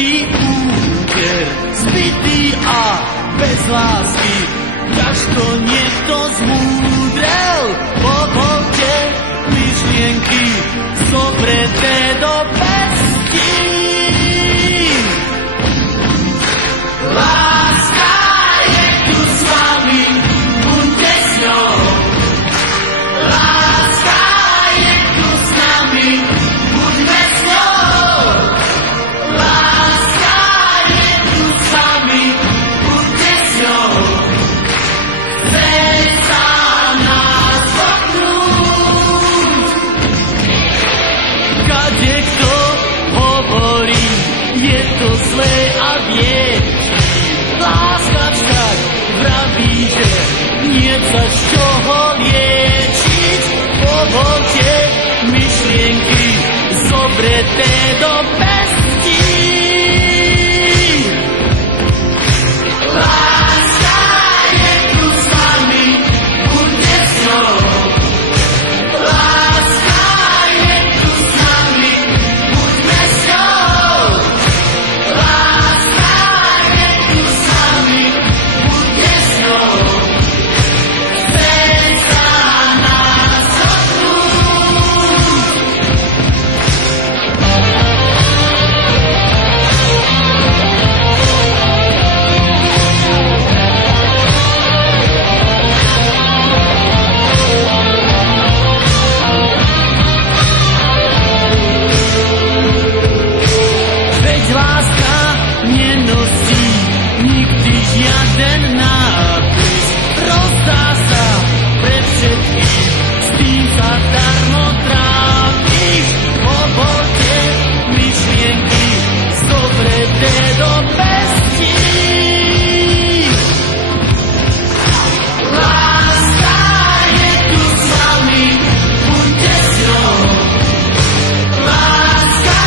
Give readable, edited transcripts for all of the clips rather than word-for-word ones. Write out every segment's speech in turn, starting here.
najrýchlejší úder, zbytý a bez lásky. Ťažko niekto zmúdrel, povolte myšlienky zobreté do pestí. Láska je tu s vami, buďte s ňou. Láska je tu s nami, buďme s ňou. Láska je tu s vami, buďte s ňou. Veď sa nás poknúť. Kadekto hovorí, je to zlé a vie. Láska však vraví, že nie sa z čoho liečiť. Povolte myšlienky zobreté do pestí. Láska je tu s vami, buďte s ňou. Láska je tu s nami, buďme s ňou. Láska je tu s nami, buďte s ňou. Veď sa nás dotknúť. Veď láska nenosí nikdy žiaden nápis. Rozdá sa pre všetkých, s tým sa darmo trápiš. Povolte myšlienky zobreté do pestí. Láska je tu s vami, buďte s ňou. Láska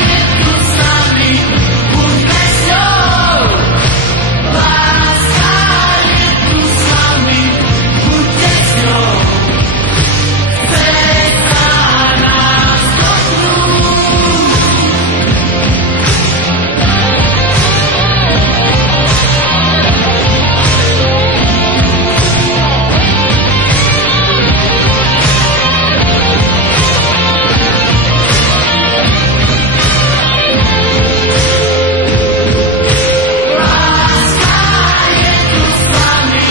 je tu s nami, buďme s ňou. Láska je tu s vami, buďte s ňou. Veď sa nás dotknúť. Láska je tu s vami, buďte s ňou. Láska je tu s nami,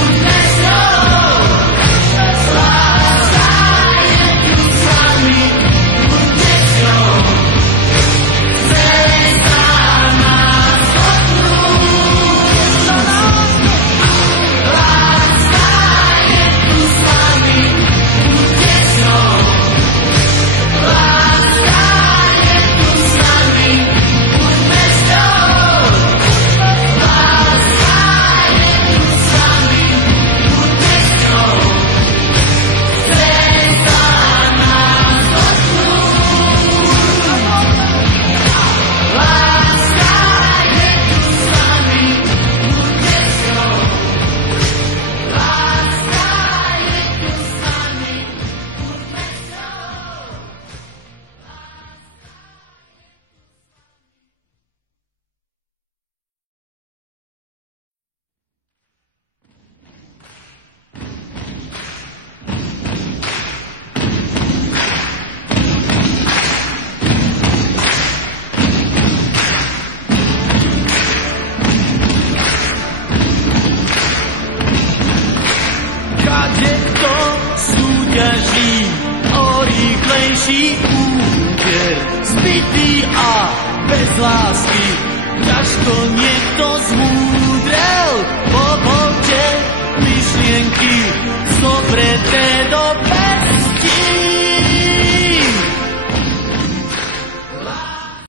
buďme s ňou. Láska je tu s vami, buďte s ňou. Veď sa nás dotknúť. Láska je tu s vami, buďte s ňou. Láska je tu s nami, buďme s ňou. Láska je tu s vami, buďte s ňou. Veď sa nás dotknúť. Láska je tu s nami, buďte s ňou. Láska je tu s nami, buďme s ňou. Kadekto súťaží o rýchlejší úder, zbytý a bez lásky. Ťažko niekto zmúdrel, povolte myšlienky zobreté do pestí.